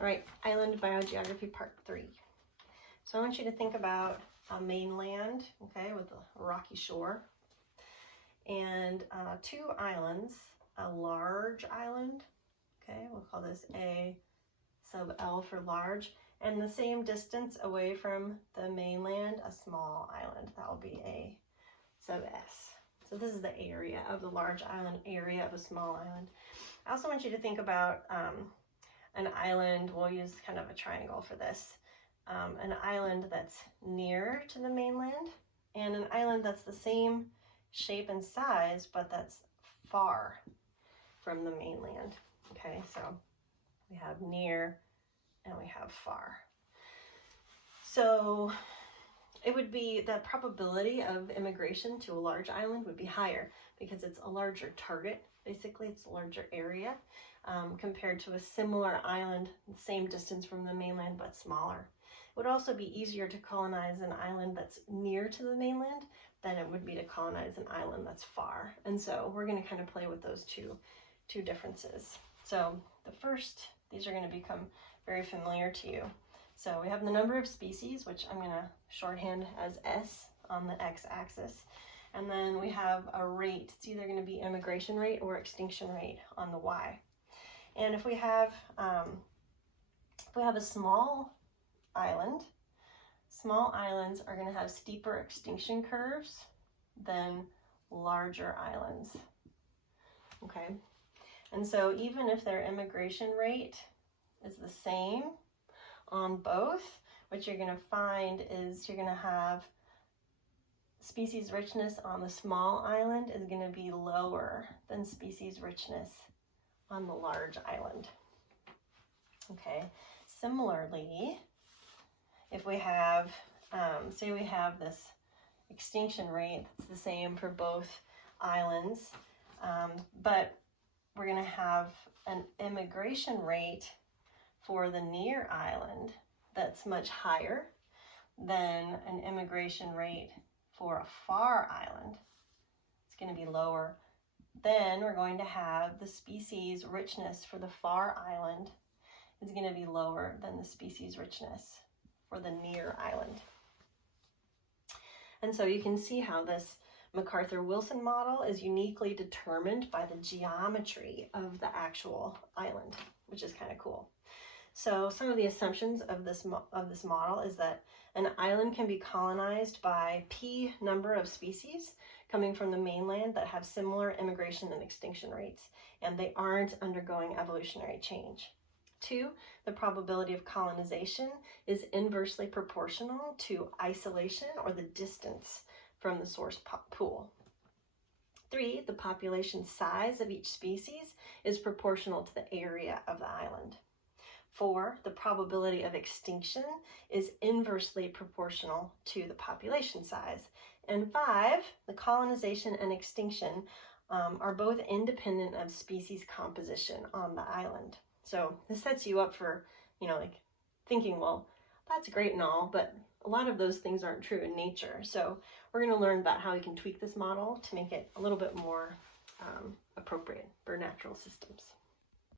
All right, Island Biogeography Part 3. So I want you to think about a mainland, okay, with a rocky shore, and two islands, a large island, okay, we'll call this A sub L for large, and the same distance away from the mainland, a small island, that will be A sub S. So this is the area of the large island, area of a small island. I also want you to think about an island, we'll use kind of a triangle for this, an island that's near to the mainland, and an island that's the same shape and size, but that's far from the mainland. Okay, so we have near and we have far. So it would be the probability of immigration to a large island would be higher because it's a larger target. Basically, it's a larger area compared to a similar island, the same distance from the mainland, but smaller. It would also be easier to colonize an island that's near to the mainland than it would be to colonize an island that's far. And so we're going to kind of play with those two differences. So the first, these are going to become very familiar to you. So we have the number of species, which I'm going to shorthand as S on the x-axis. And then we have a rate. It's either going to be immigration rate or extinction rate on the y. And if we have a small island, small islands are going to have steeper extinction curves than larger islands. Okay, and so even if their immigration rate is the same on both, what you're going to find is you're going to have species richness on the small island is going to be lower than species richness on the large island. Okay, similarly, if we have, say we have this extinction rate that's the same for both islands, but we're going to have an immigration rate for the near island that's much higher than an immigration rate for a far island. It's going to be lower. Then we're going to have the species richness for the far island is going to be lower than the species richness for the near island. And so you can see how this MacArthur-Wilson model is uniquely determined by the geometry of the actual island, which is kind of cool. So some of the assumptions of this model is that an island can be colonized by P number of species coming from the mainland that have similar immigration and extinction rates, and they aren't undergoing evolutionary change. 2, the probability of colonization is inversely proportional to isolation or the distance from the source pool. 3, the population size of each species is proportional to the area of the island. 4, the probability of extinction is inversely proportional to the population size. And 5, the colonization and extinction are both independent of species composition on the island. So this sets you up for, like thinking, well, that's great and all, but a lot of those things aren't true in nature. So we're going to learn about how we can tweak this model to make it a little bit more appropriate for natural systems.